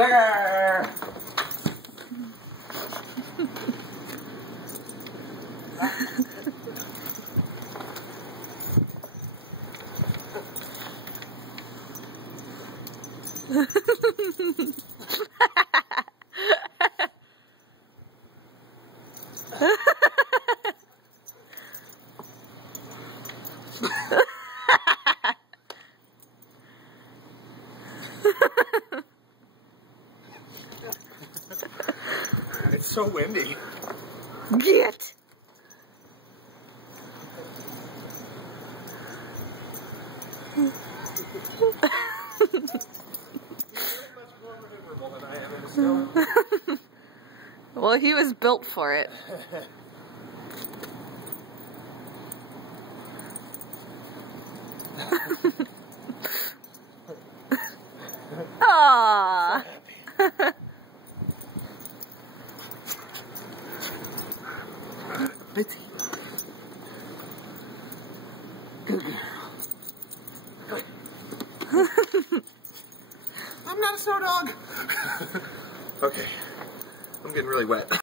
Bigger! It's so windy. Get! Well, he was built for it. Aww. Bitsy. Good girl. I'm not a snow dog. Okay, I'm getting really wet.